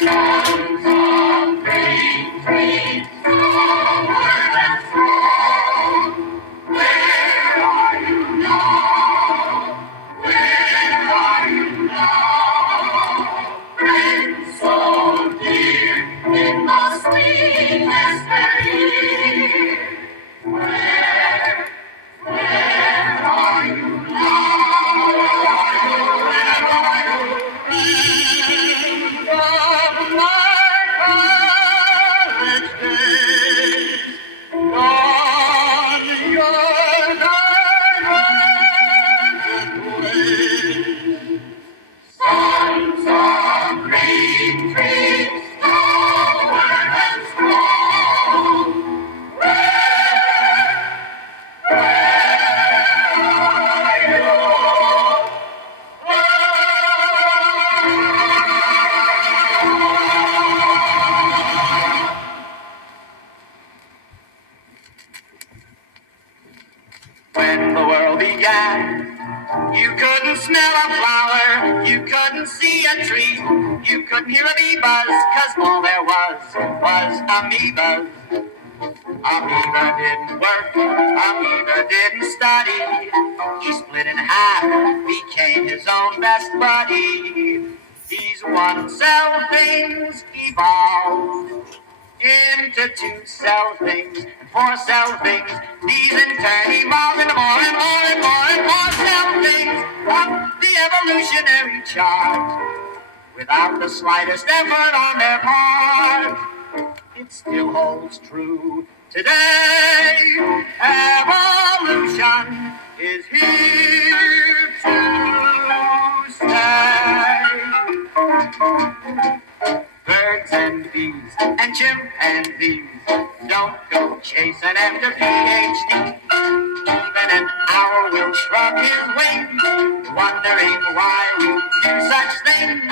Sons of Greentree, forward and strong. Where are you now? Where are you now? Friends so dear, in the sweetest year. Where are you now? Where are you? Friends of my college days, gone your diamond ways. Sons of Greentree, forward and strong. When the world began, you couldn't smell a flower, you couldn't see a tree, you couldn't hear a bee buzz, 'cause all there was amoebas. Amoeba didn't work, amoeba didn't study. He split in half, became his own best buddy. These one-cell things evolved into two-cell things, and four-cell things. These in turn evolved into more and more and more and more cell things. Up the evolutionary chart, without the slightest effort on their part. It still holds true today. Evolution is here to stay. Birds and bees and chimpanzees don't go chasing after PhD. Even an owl will shrug his wings, wondering why we do such things.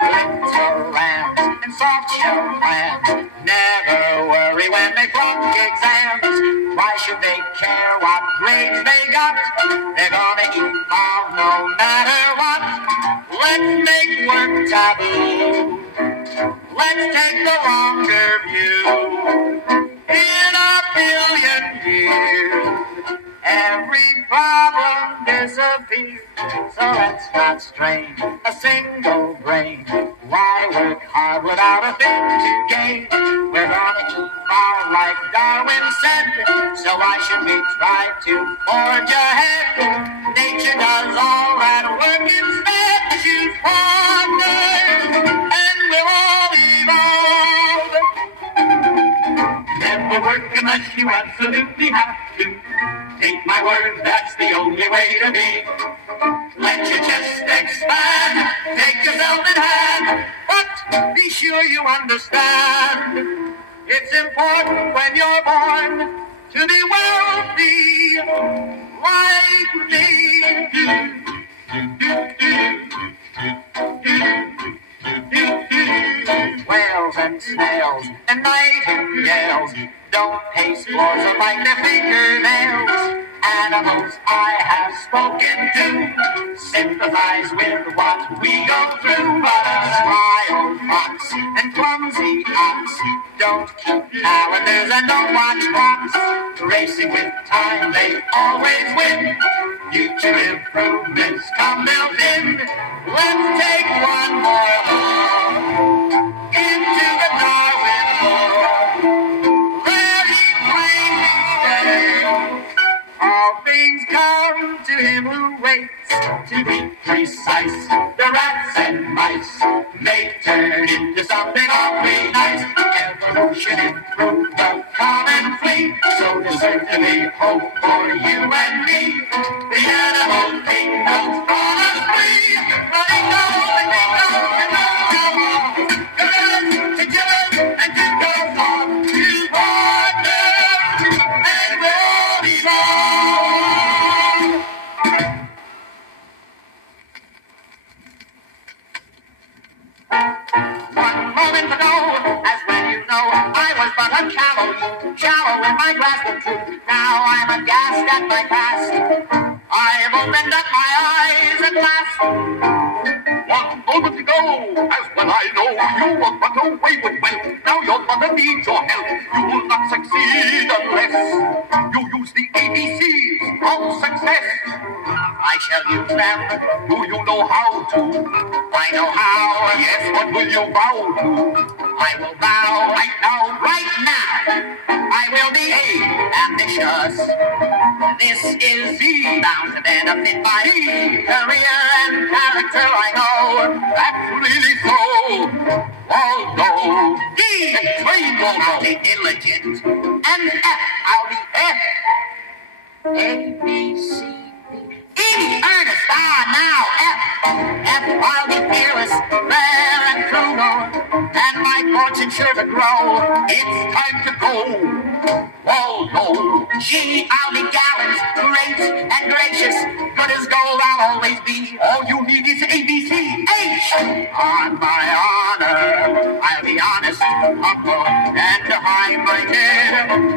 Little lambs and soft-shell clams never worry when they flunk exams. Why should they care what grades they got? They're gonna evolve no matter what. Let's make work taboo. Let's take the longer view. In a billion years, every problem disappears. So let's not strain a single brain. Why work hard without a thing to gain? We're gonna evolve like Darwin said. So why should we try to forge ahead? Nature does all that work instead. Choose partners and we'll all evolve. Never work unless you absolutely have to. Take my word, that's the only way to be. Let your chest expand, take yourself in hand, but be sure you understand. It's important when you're born to be wealthy like me. Whales and snails and nightingales don't pace floors like their fingernails. Animals I have spoken to sympathize with what we go through, but a sly old fox and clumsy ox don't keep calendars and don't watch clocks. Racing with time, they always win. Future improvements come built in. Let's take one more look into the Darwin book. Very plainly states, all things come to him who waits. To be precise, the rats and mice may turn into something awfully nice. Evolution improved the common fleet, so there's certainly hope for you and me. The animal kingdom's on us free, running down and together and to go on to partners and we'll be wrong. One moment ago, as when you know, I was but a camel, shallow in my grasp of truth. Now I'm aghast at my past. I have opened up my eyes at last. One moment ago. go. As well I know you will run away with wealth. Now your mother needs your help. You will not succeed unless you use the ABCs of success. I shall use them. Do you know how to? I know how. Yes, what will you vow to? I will vow right now, right now. I will be ambitious. This is the bound to benefit my career and character. I know that's really so. Although D, I'll be diligent, and F, I'll be F. A, B, C, D, E, earnest, now F. F, I'll be fearless, fair and true, and my fortune sure to grow. It's time to go. Although G, I'll be gallant, great and gracious, good as gold I'll always be. All you need is ABC. H, on my honor, I'll be honest, humble, and high-minded.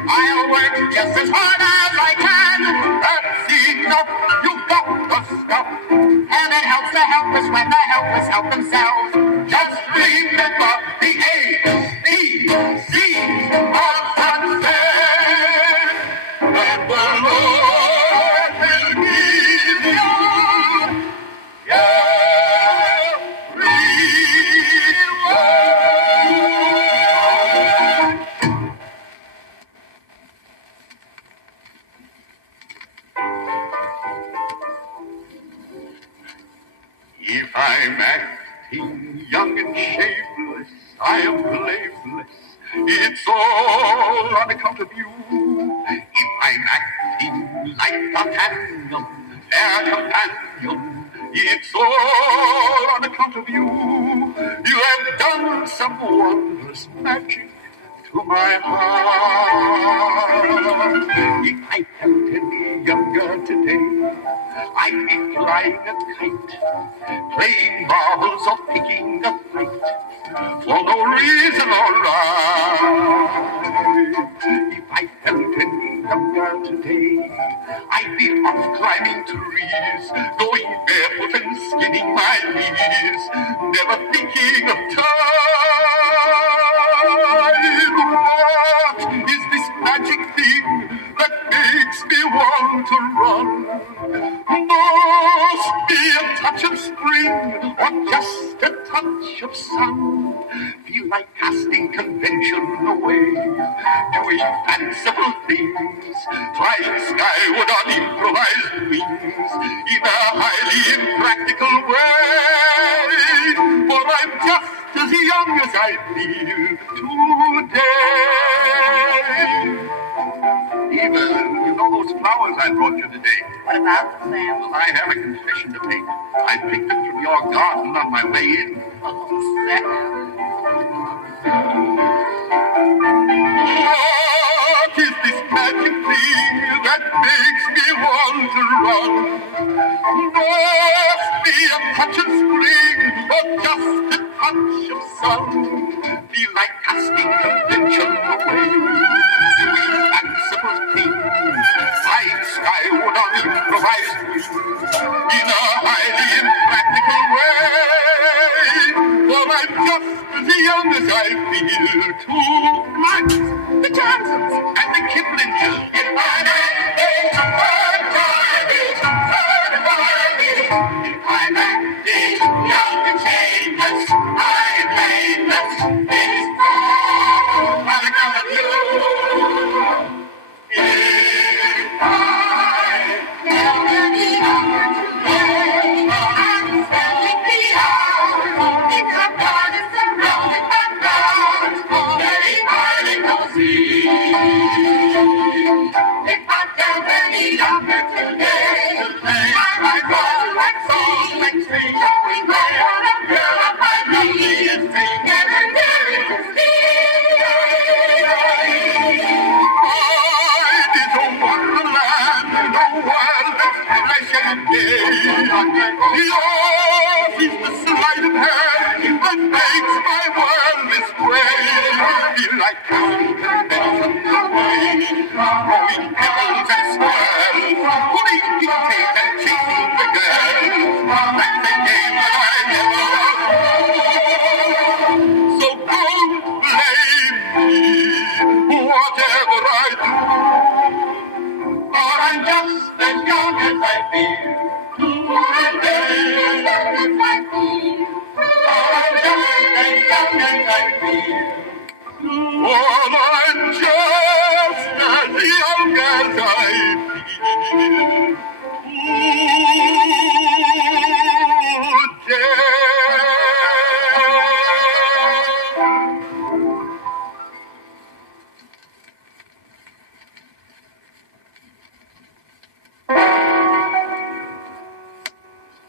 I'll work just as hard as I can. That's enough, you've got the stuff. And it helps the helpless when the helpless help themselves. Just remember the A, B, C of success. And the Lord will give you your reward. If I'm acting young and shapeless, I am blameless. It's all on account of you. If I'm acting like D'Artagnan, fair companion, it's all on account of you. You have done some wondrous magic to my heart. If I felt any younger today, I'd be flying a kite, playing marbles or picking a fight, for no reason or right. If I felt any younger today, I'd be off climbing trees, going barefoot and skinning my knees, never thinking of time. What is this magic thing that makes me want to run? Must be a touch of spring or just a touch of sun. Feel like casting convention away, doing fanciful things, flying skyward on improvised wings in a highly impractical way. For I'm just as young as I feel today. Even, you know those flowers I brought you today? What about them, Sam? Well, I have a confession to make. I picked them from your garden on my way in. Oh, Sam. What is this magic thing that makes me want to run? Must be a touch of spring or just a touch of sun. Feel like casting convention away, doing fanciful things, flying skyward on improvised wings in a highly impractical way. For I'm just as young as I feel tonight. The Johnsons and the Kiplingers. If I'm acting, if I'm acting young and shameless, I am blameless. It's all on account of you. If I ever be young today, I'm spending the hour in the gardens around the grounds, very hard and cozy. If I'm ever be young young as I feel. Oh, I'm just as young as I feel.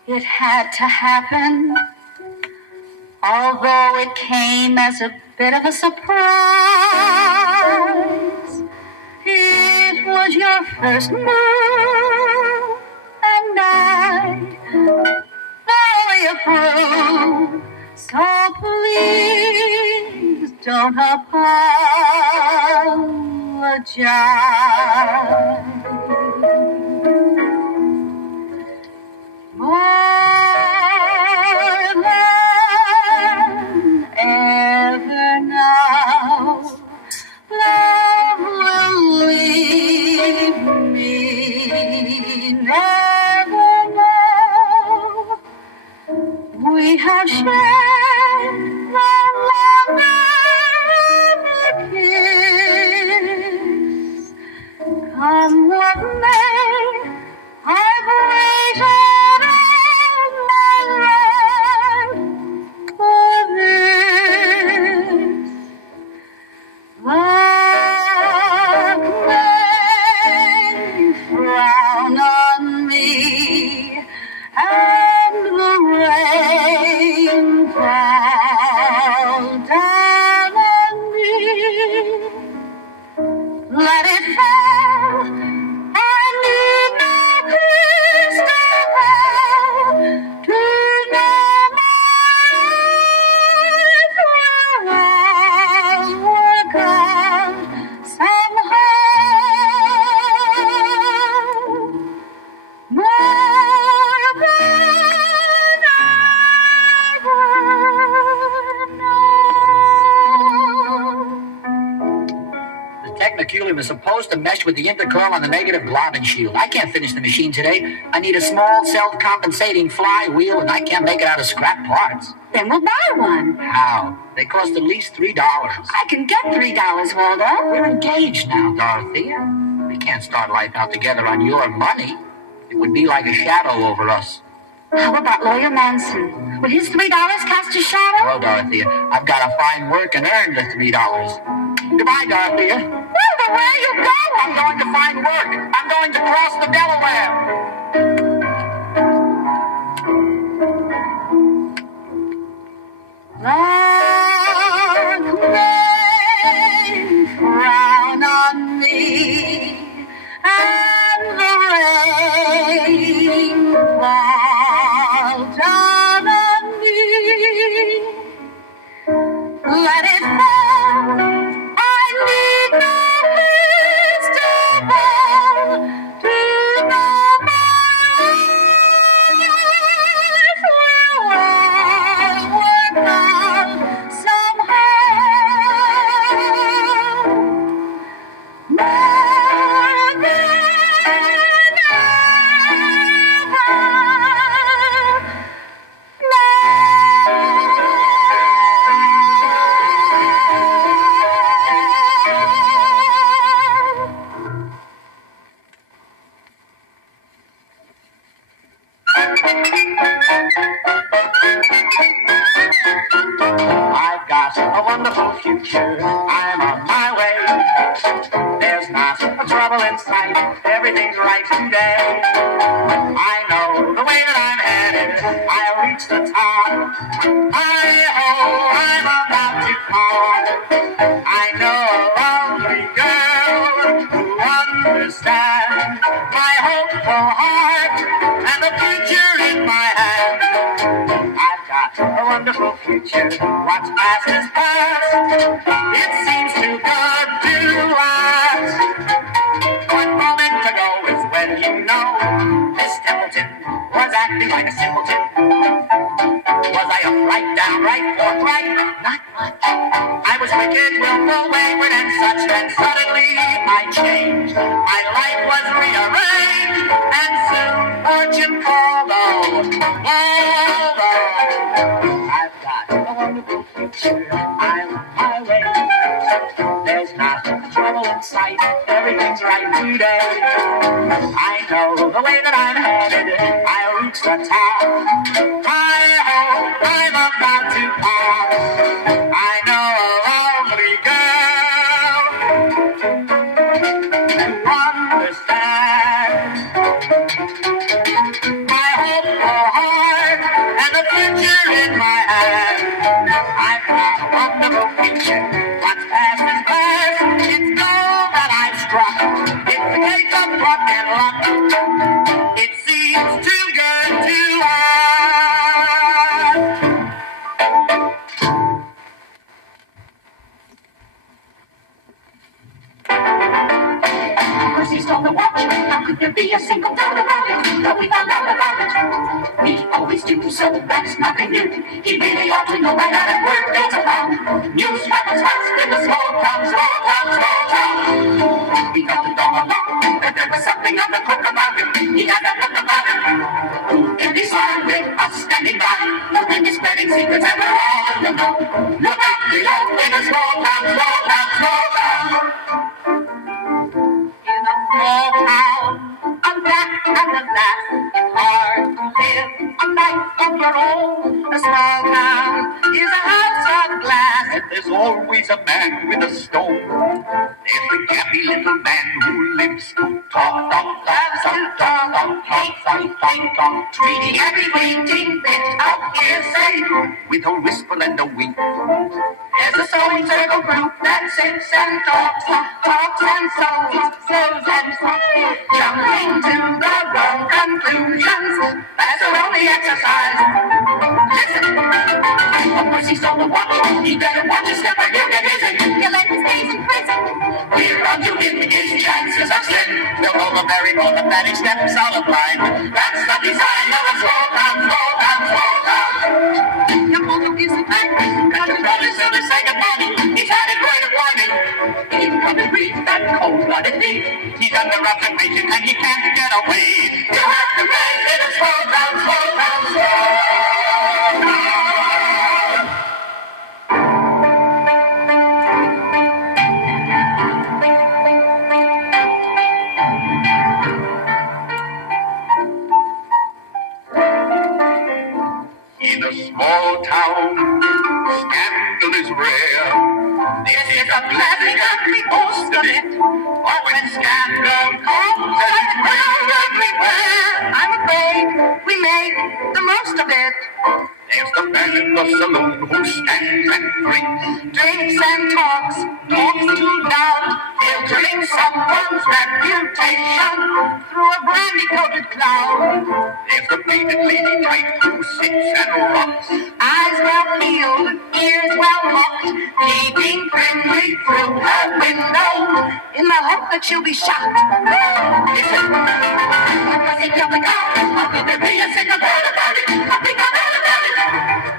It had to happen, although it came as a bit of a surprise. It was your first move, and I fully approve. So please don't apologize. More than ever now, love will leave me. Never know we have shared the wonder of a kiss. Come what may, I've waited all my life for this. Luck may frown on me, and the rain fall down on me. Let it fall. I need no crystal ball to know my life will all work out somehow. More than ever know. The techniculum is supposed to mesh with the intercurl on the negative Globin shield. I can't finish the machine today. I need a small self-compensating flywheel, and I can't make it out of scrap parts. Then we'll buy one. How? They cost at least $3. I can get $3, Waldo. We're engaged now, Dorothea. We can't start life out together on your money. It would be like a shadow over us. How about Lawyer Manson? Will his $3 cast a shadow? Well, Dorothea, I've got to find work and earn the $3. Goodbye, Dorothea. Waldo, where are you going? I'm going to find work. I'm going to cross the Delaware. Luck may frown on me, and the rain fall down on me. Let it fall. I need no crystal ball to know my life will all work out somehow. More than I've got a wonderful future. I'm on my way. There's not a trouble in sight. Everything's right today. I know the way that I'm headed. I'll reach the top. Hi-ho, I'm about to pop. I know a lovely girl who understands my hopeful heart and the future in my hand. I've got a wonderful future. What's past is past. It seems too good to last. One moment ago is when let you know. Miss Templeton was acting like a simpleton. Was I upright, downright, forthright? Not much. I was wicked, willful, wayward, and such. Then suddenly I changed. My life was rearranged, and soon fortune called. I've got a wonderful future. I'm on my way. There's not trouble in sight. Everything's right today. I know the way that I'm headed. I'll reach the top. I hope I'm about to pop. I know a lovely girl who understands my hopeful heart and the future in my hand. I've got a wonderful future. What's past is past. It's gold that I've struck. It's a case of luck and luck. It seems too good to us. He stole the watch. How could there be a single doubt about it? But we found out about it. We always do, so that's nothing new. He really ought to know by now that word gets around. News travels fast in the small town, small town, small town. We felt it all along that there was something on the hook about him. He had that look about him. Who can be smart with us standing by? Nothing is spreading secrets and we're all in the know. Look out below in a small town, small town, small town. In a small town, a that and a that, it's hard to live a life of your own. A small town is a house of glass, And there's always a man with a stone. There's the gappy little man who lives to talk, loves to talk, hates to think, treating every fleeting bit of hearsay with a whisper and a wink. There's a sewing circle group that sits and talks and sews and jumping to the wrong conclusions. That's their only exercise. Listen, of course he stole the watch. He better watch his step or he'll get busy. He'll end his days in prison. We're on to him, his chances are slim. We'll hold a very automatic steps out of line. That's the design of a small town, small town, small town. Your mother isn't angry. Got to try to sell his second body. He's had a great warning. He'll come and read that cold-blooded thief. He's under observation and he can't get away. You have to make it a small town, small town, small town. In a small town, scandal is rare. This is a classic and we boast of it. But when scandal comes, it's found everywhere. I'm afraid we make the most of it. There's the man in the saloon who stands and drinks. Drinks and talks too loud, filtering someone's reputation through a brandy-coated cloud. There's the painted lady type who sits and rocks. Eyes well peeled, ears well locked, peeping grimly through her window in the hope that she'll be shocked. Listen, because he killed the cow, how could there be a single word about it? Nothing about it.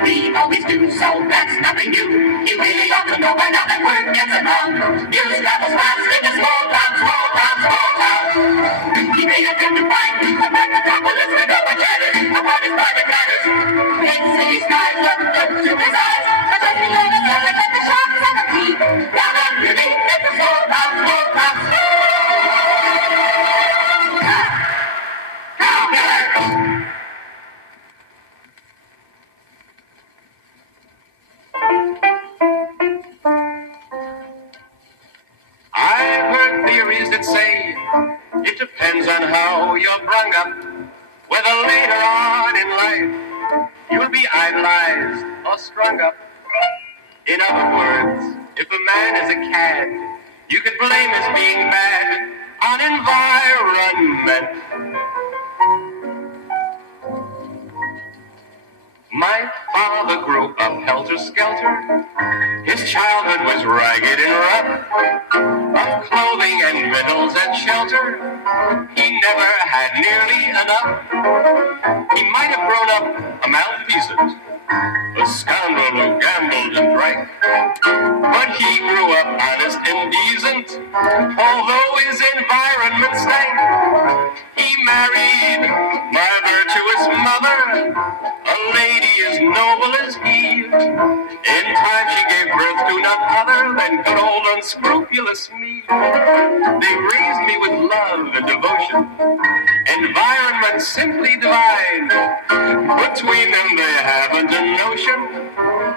We always do, so that's nothing new. You really ought to know by now that word gets around. News travels fast in a small town, small town, small town. He may attempt to find the metropolis with overcharges about his private matters. Big city skies look good to his eyes, but as we know the traffic and the shops and the tea, down underneath it's a small town, small town, small town. Cowgirl! I've heard theories that say it depends on how you're brung up, whether later on in life you'll be idolized or strung up. In other words, if a man is a cad, you could blame his being bad on environment. My father grew up helter-skelter. His childhood was ragged and rough, of clothing and victuals and shelter. He never had nearly enough. He might have grown up a malfeasant, a scoundrel who gambled and drank, but he grew up honest and decent, although his environment stank. He married my virtuous mother, a lady as noble as he. In time she gave birth to none other than good old unscrupulous me. They raised me with love and devotion, environment simply divine. Between them they haven't a notion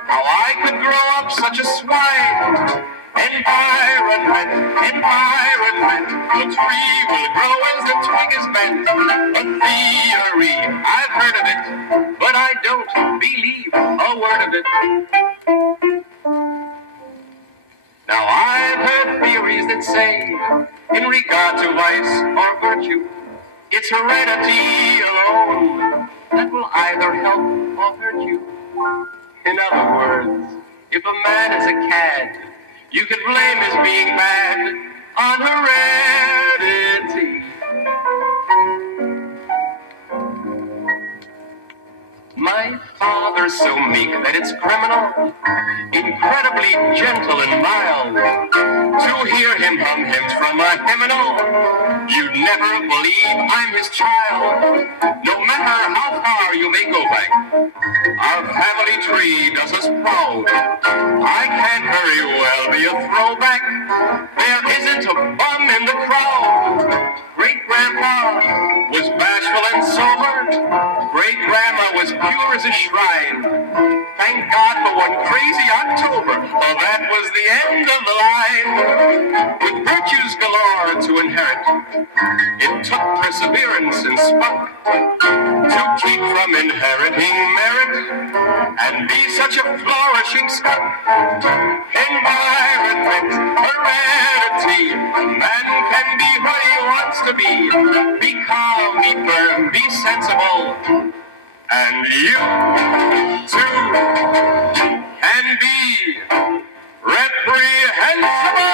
how I could grow up such a swine. Environment, environment, the tree will grow as the twig is bent. A theory, I've heard of it, but I don't believe a word of it. Now I've heard theories that say, in regard to vice or virtue, it's heredity alone that will either help or hurt you. In other words, if a man is a cad, you could blame his being bad on heredity. My father's so meek that it's criminal, incredibly gentle and mild. To hear him hum hymns from a hymnal, you'd never believe I'm his child. No matter how far you may go back, our family tree does us proud. I can very well be a throwback. There isn't a bum in the crowd. Great-grandpa was bashful and sober. Great-grandma was pure as a shrine. Thank God for one crazy October. Oh, that was the end of the line. With virtues galore to inherit, it took perseverance and spunk to keep from inheriting merit and be such a flourishing skunk. Environment, heredity, man can be what he wants to be. Be calm, be firm, be sensible, and you too can be reprehensible.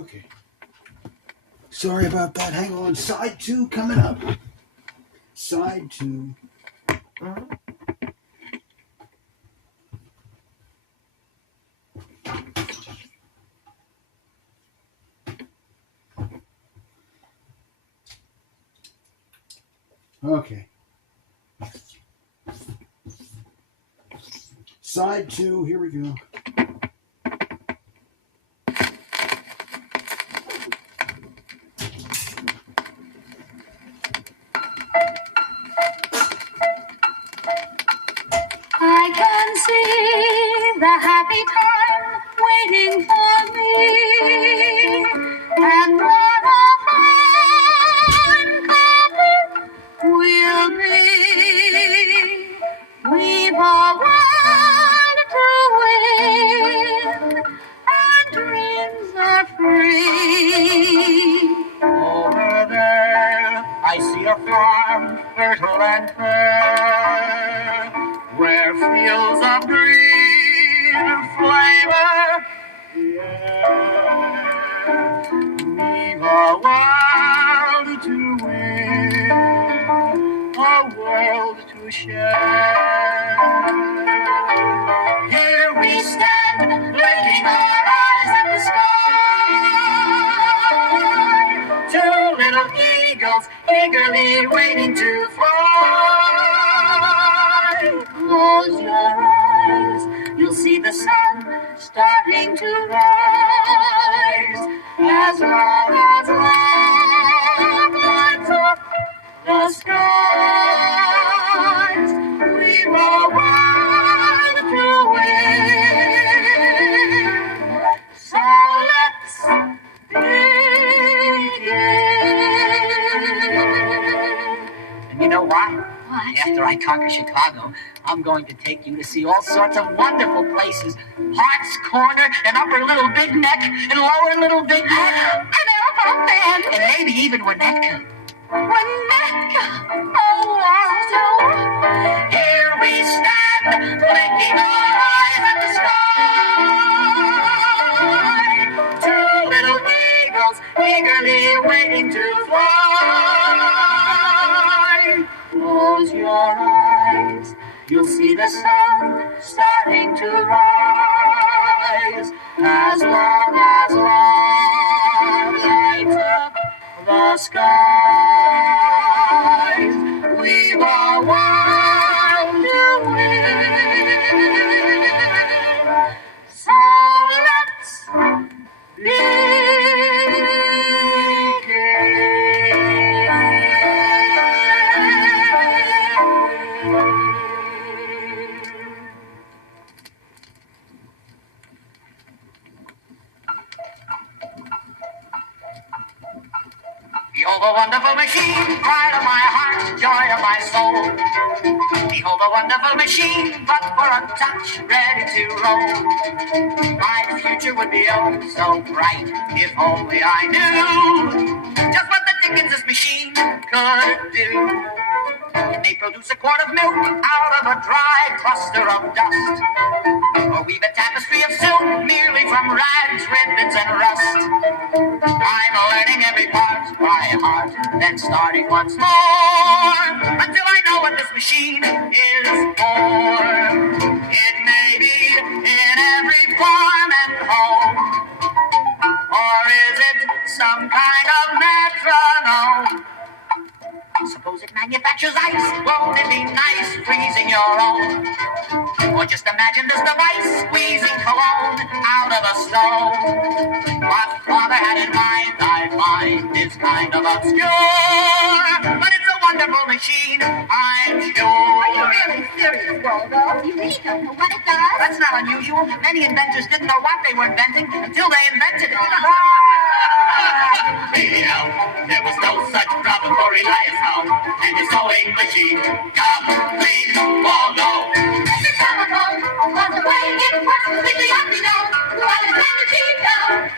Okay. Sorry about that. Hang on. Side 2 coming up. Side 2. Okay. Side 2, here we go. I can see the happy time waiting for me, and what a fine couple we'll be. We've a world to win, and dreams are free. Over there, I see a farm fertile and fair, where fields of green flavor the air. We've a world to win, a world to share. Here we stand, blinking our eyes at the sky. Two little eagles eagerly waiting to fly. Close your eyes, you'll see the sun starting to rise. As long as love lights up the skies, we've a world to win. So let's begin. And you know why? After I conquer Chicago, I'm going to take you to see all sorts of wonderful places. Hart's Corner, and Upper Little Big Neck, and Lower Little Big Neck. An elephant band. And maybe even Winnetka. Winnetka. Oh, Waldo. Here we stand, blinking our eyes at the sky. Two little eagles eagerly waiting to fly. Close your eyes, you'll see the sun starting to rise. As long as love lights up the skies, we've a world to win. So let's Behold a wonderful machine, pride of my heart, joy of my soul. Behold a wonderful machine, but for a touch, ready to roll. My future would be oh so bright, if only I knew just what the dickens this machine could do. It may produce a quart of milk out of a dry cluster of dust, or weave a tapestry of silk merely from rags, ribbons, and rust. I'm learning every part by heart, then starting once more, until I know what this machine is for. It may be in every farm and home, or is it some kind of metronome? Suppose it manufactures ice, won't it be nice freezing your own? Or just imagine this device squeezing cologne out of a stone. What Father had in mind, I find, is kind of obscure, but it's a wonderful machine, I'm sure. Are you really serious, Waldo? You really don't know what it does? That's not unusual. Many inventors didn't know what they were inventing until they invented it. There was no such problem for Elias Home and his sewing machine. Complete Waldo. The telephone was the way it was completely unknown. To Alexander T. Down.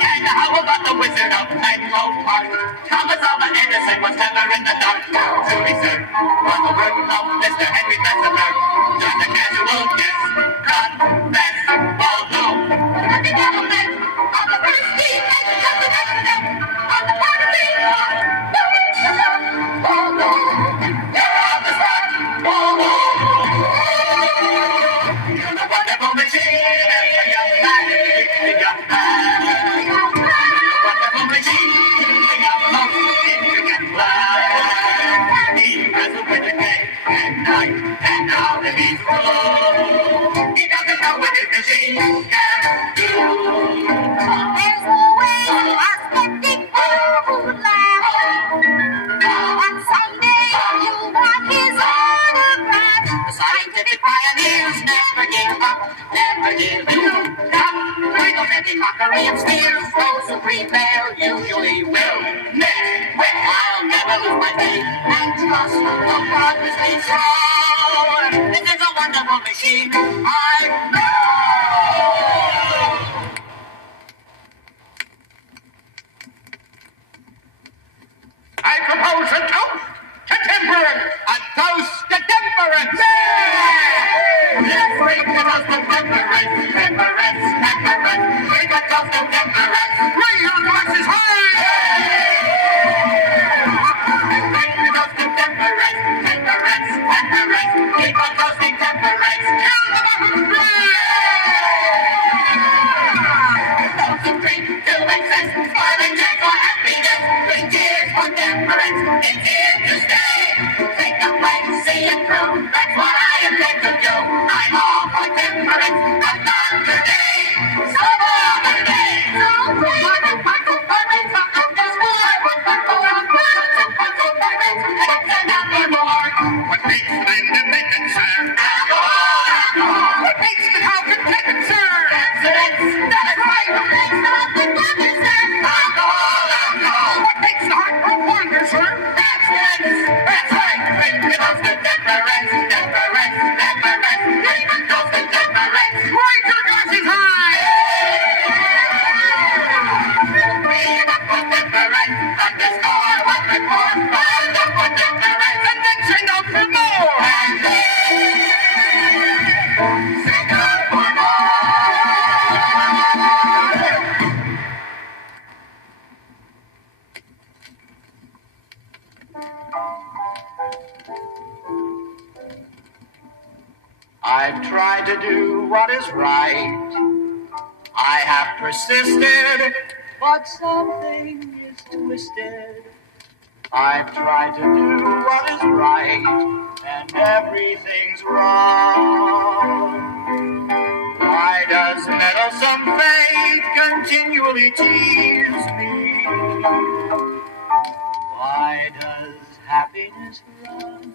And how about the Wizard of Menlo Park? Thomas Alva Edison was never in the dark. Truly, sir, was the work of Mr. Henry Bessemer. Just a casual guess. Confess, Waldo. The development can do. There's always a skeptic who laughs. On Sunday, you'll want his autograph. The scientific pioneers never give up, never give up. Wrinkles and mockery and sneers, those who prepare usually will miss. I'll never lose my faith and trust the progress we show. This is a wonderful machine, I know. I propose a toast to temperance. A toast to temperance. Let's drink a toast to temperance. Temperance, temperance. Drink a toast to temperance. Raise your glasses high. Drink a toast to temperance. Temperance, temperance. Keep on toasting temperance. Kill the bottom dry. Those who drink to excess, smiling cheers for happiness. Drink cheers for temperance. It's here to stay. Take a bite, see it through. That's what I intend to do. I'm all for temperance, but not today. Some other day. What makes men to make it, sir? Alcohol. What makes the cow contented, sir? Abstinence. That's right. What makes the husband happy, sir? Alcohol, alcohol. What makes the heart grow fonder, sir? Abstinence. That's right. Drink a toast to temperance, temperance, temperance. Drink a toast to temperance. Raise your glasses high. Read up for temperance. Underscore what report. Find up for temperance. And then sing out for more. And then sing out for more. I've tried to do what is right. I have persisted, but something is twisted. I've tried to do what is right, and everything's wrong. Why does meddlesome fate continually tease me? Why does happiness run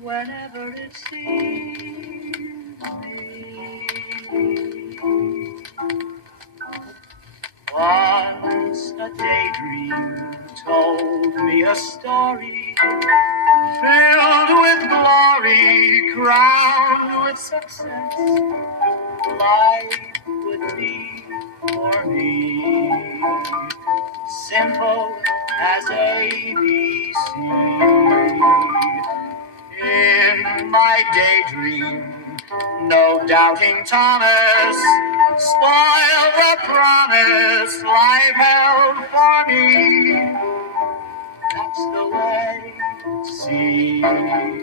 whenever it sees me? Once a daydream told me a story filled with glory, crowned with success. Life would be for me simple as ABC. In my daydream, no doubting Thomas spoiled the promise life held for me. That's the way it seemed.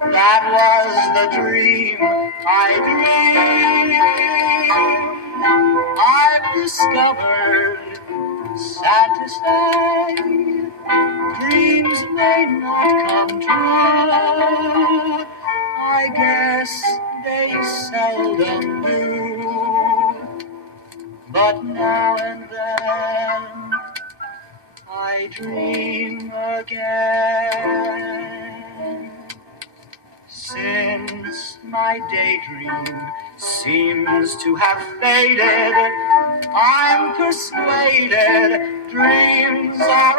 That was the dream I dreamed. I've discovered, sad to say, dreams may not come true. I guess they seldom do. But now and then I dream again. Since my daydream seems to have faded, I'm persuaded dreams are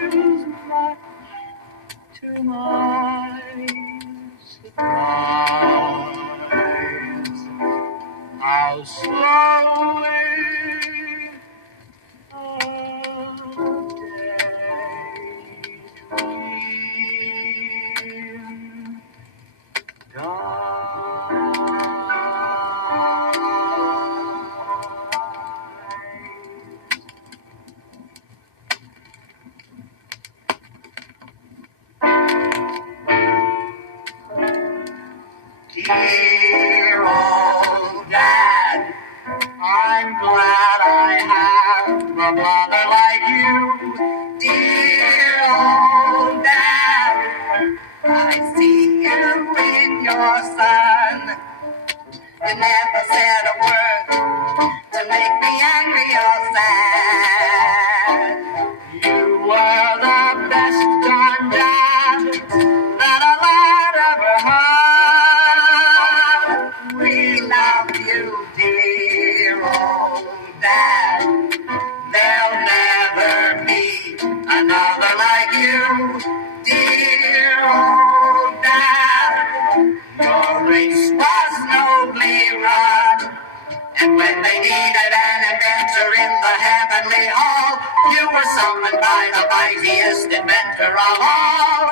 unwise, much to my surprise. How slowly a daydream Dear old Dad, I'm glad I have a mother like you. Dear old Dad, I see you in your your son. You never said a word to make me angry or sad. You were the best darn dad that a lad ever had. We love you, dear old dad. There'll never be another like you, dear old dad. Your race was nobly run, and when they needed an inventor in the heavenly hall, you were summoned by the mightiest inventor of all.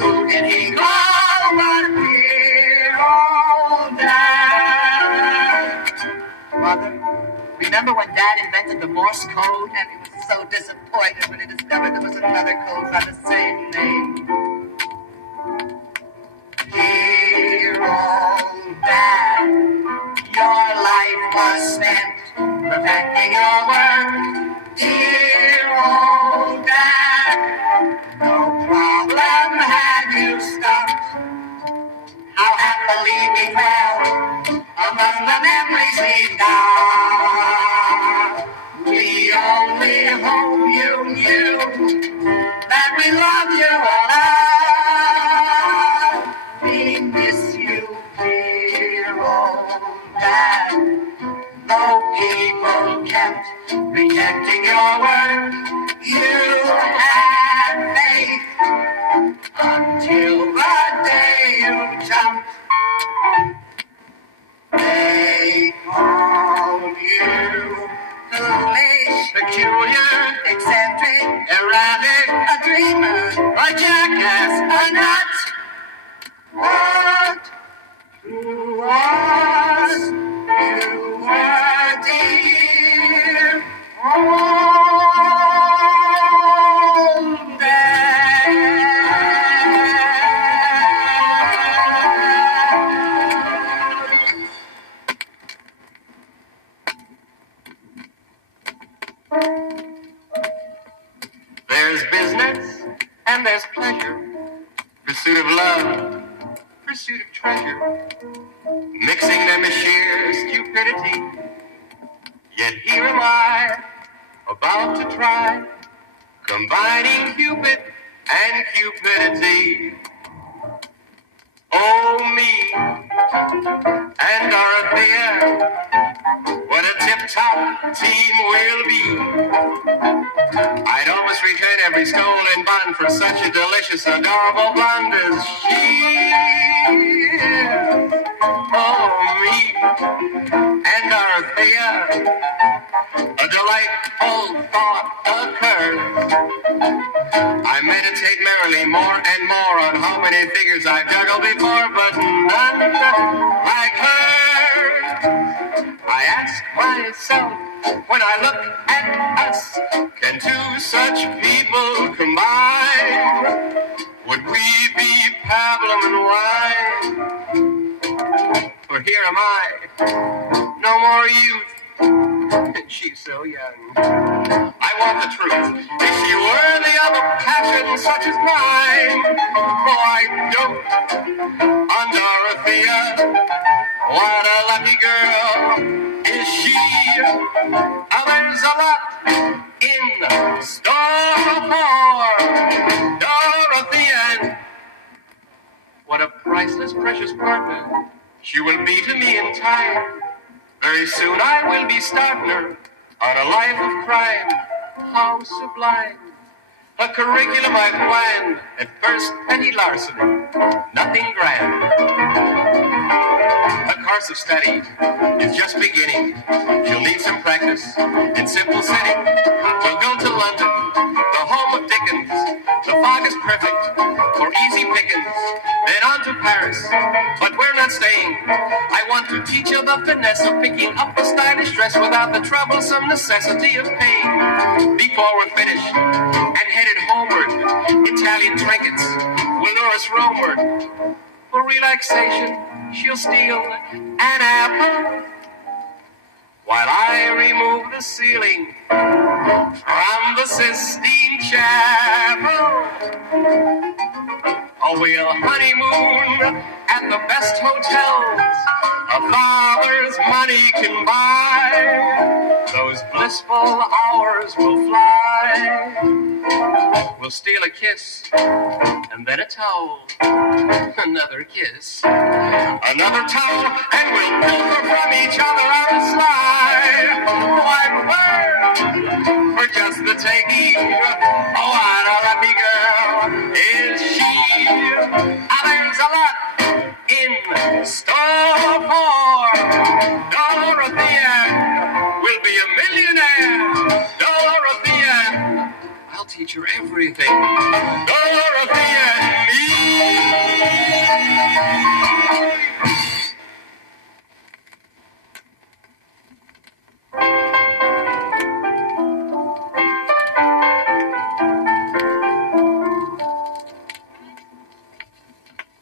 Who did he call but dear old dad? Mother, remember when Dad invented the Morse code? And he was so disappointed when he discovered there was another code by the same name. Dear old dad, your life was spent perfecting your work. Dear old dad, no problem had you stopped. How happily we fell among the memories we got. We only hope you knew that we love you a lot. We miss you, dear old dad. Though people kept rejecting your work, you had faith until the day you jumped. They called you foolish, Peculiar, eccentric, erratic, a dreamer, a jackass, a nut. But to us, you were dear old dad. There's business and there's pleasure, pursuit of love, pursuit of treasure. Mixing them is sheer stupidity. Yet here am I, about to try, combining Cupid and cupidity. Oh, me and Dorothea, what a tip-top team we'll be. I'd almost return every stolen bun for such a delicious, adorable blonde as she is. Oh, me and Dorothea, a delightful thought occurs. I meditate merrily more and more on how many figures I've juggled before, but none like hers. I ask myself when I look at us, can two such people combine? Would we be pablum and wine? For here am I, no more youth, and she's so young. I want the truth. Is she worthy of a passion such as mine? Oh, I dote on Dorothea. What a lucky girl is she. There's a lot in store for Dorothea. What a priceless, precious partner she will be to me in time. Very soon I will be starting her on a life of crime. How sublime. A curriculum I've planned. At first, petty larceny. Nothing grand. A course of study is just beginning. She'll need some practice in simple sitting. We'll go to London, the home of Dickens. The fog is perfect for easy pickings. Then on to Paris, but we're not staying. I want to teach her the finesse of picking up a stylish dress without the troublesome necessity of paying. Before we're finished and headed homeward, Italian trinkets will lure us romeward. For relaxation, she'll steal an apple while I remove the ceiling from the Sistine Chapel. Oh, we'll honeymoon at the best hotels a father's money can buy. Those blissful hours will fly. We'll steal a kiss, and then a towel, another kiss, another towel, and we'll pilfer from each other on the sly. One word for just the taking. Oh, what a lucky girl is she. There's a lot in store for Dorothea. Will be a millionaire. Dorothea, I'll teach her everything. Dorothea and me.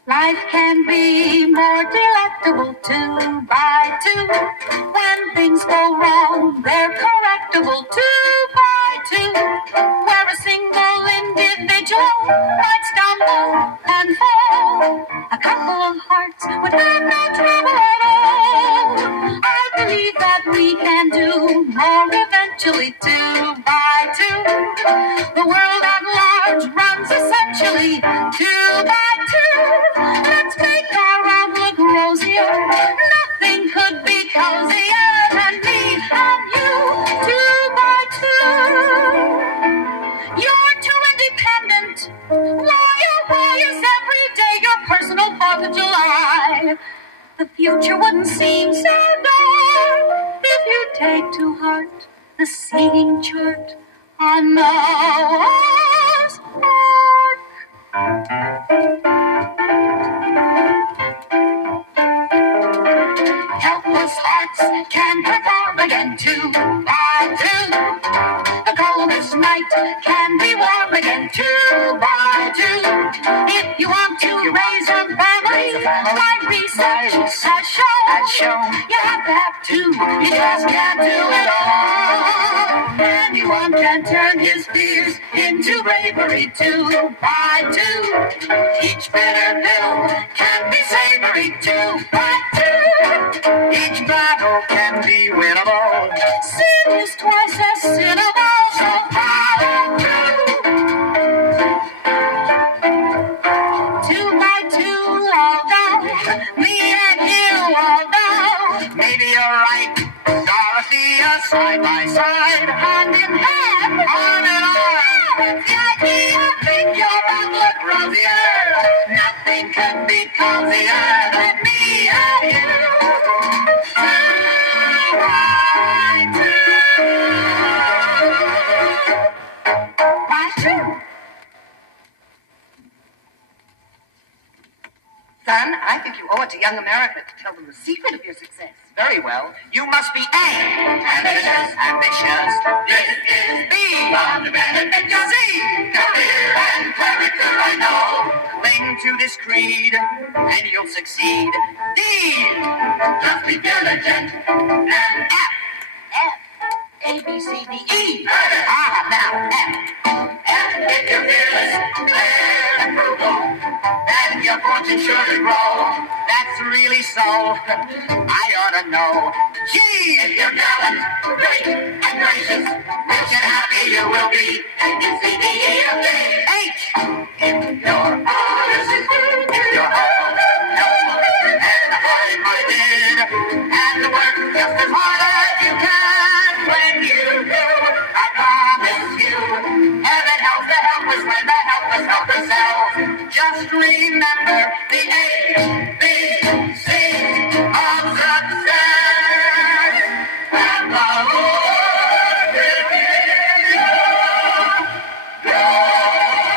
Life can be more delectable 2 by 2. When things go wrong, they're correctable 2 by 2. Where a single individual might stumble and fall, a couple of hearts would have no trouble at all. I believe that we can do more eventually 2 by 2. The world at large runs essentially 2 by 2. Let's make our outlook rosier. Nothing could be cozier than me and you 2 by 2. You're too independent. Warriors every day, your personal 4th of July. The future wouldn't seem so dark if you take to heart the seating chart on Noah's Ark. Helpless hearts can perform again 2 by 2. The coldest night can be warm again 2 by 2. If you want to raise a family, my research has shown you have to have 2. You just can't do it all. Anyone can turn his fears into bravery 2 by 2. Each bitter pill can be savory 2 by 2. Each battle can be winnable. Sin is twice as sinnable, so follow through. 2 by 2, although me and you, although maybe you're right, Dorothea, side by side, hand in hand, arm in arm. with the idea, Make your outlook rosier. Nothing could be cozier than me and you. 2 by 2. by 2. Son, I think you owe it to young America to tell them the secret of your success. Very well. You must be A. Ambitious. Ambitious. This is B. Fundamental. C. Career and character, I know. Cling to this creed, and you'll succeed. D. Just be diligent. And F. F. A, B, C, D, E. Now F. F. If you're fearless, fair and frugal, then your fortune sure to grow. That's really so. I ought to know. G. If you're gallant, great and gracious, rich and happy you will be. A, B, C, D, E, F, G. H. If you're honest, if you're helpful and high-minded, and work just as hard as you can, when you do, I promise you, heaven helps the helpless when the helpless help themselves. Just remember the A, B, C of success, and the Lord will give you your reward.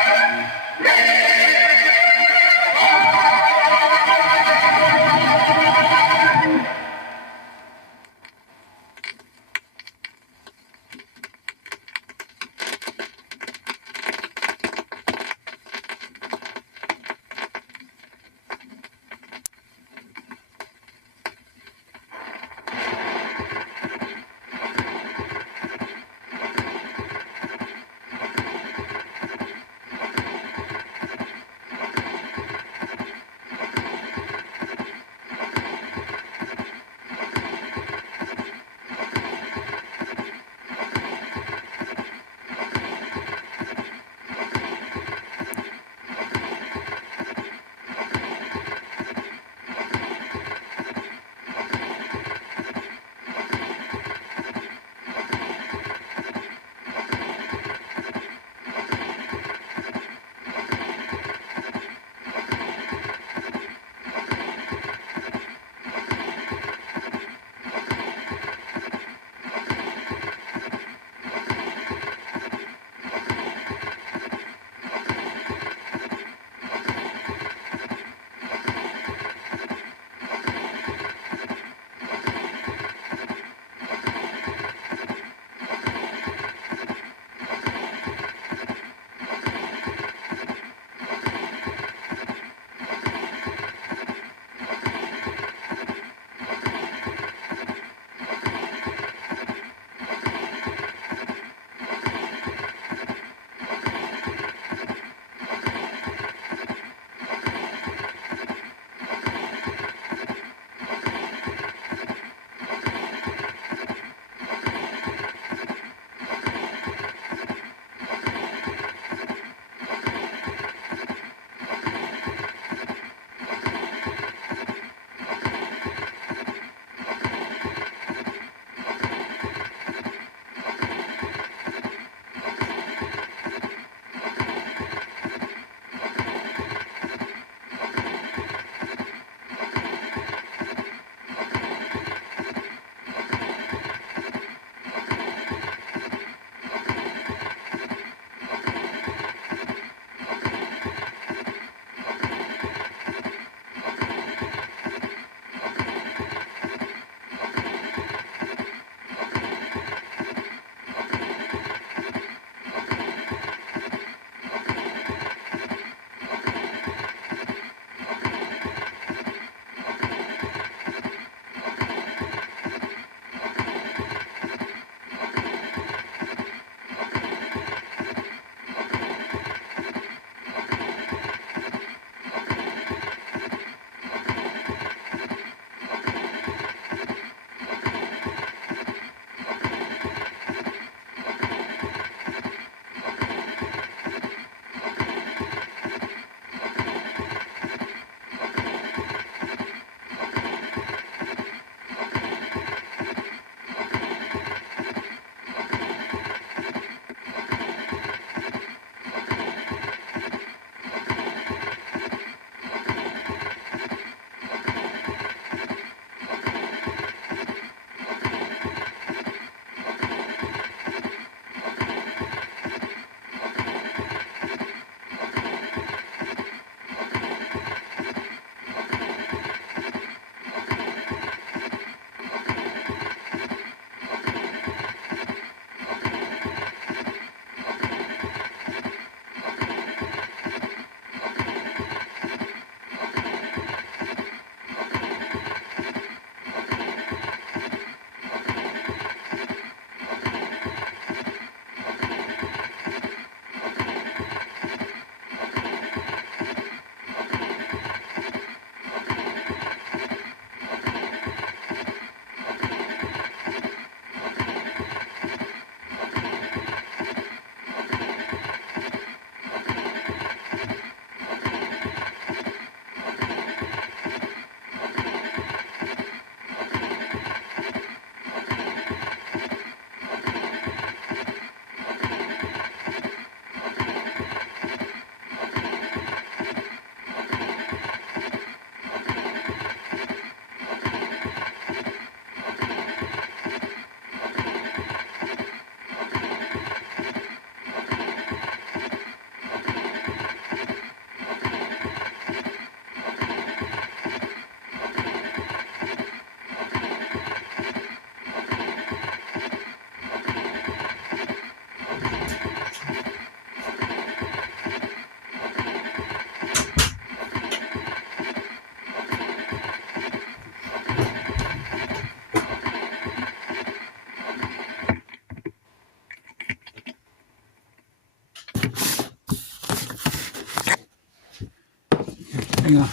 Hang on.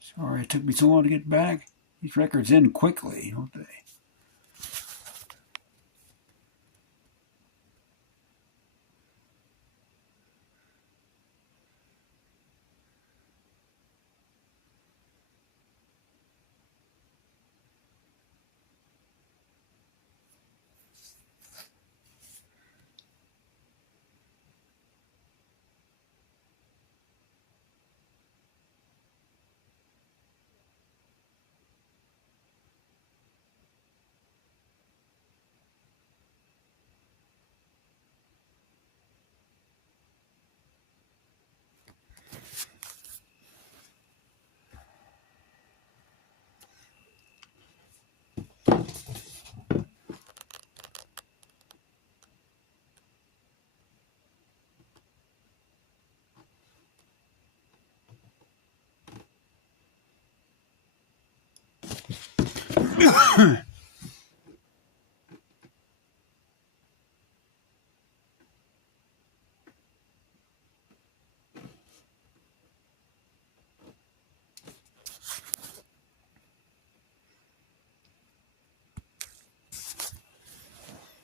Sorry it took me so long to get back. These records end quickly, don't they?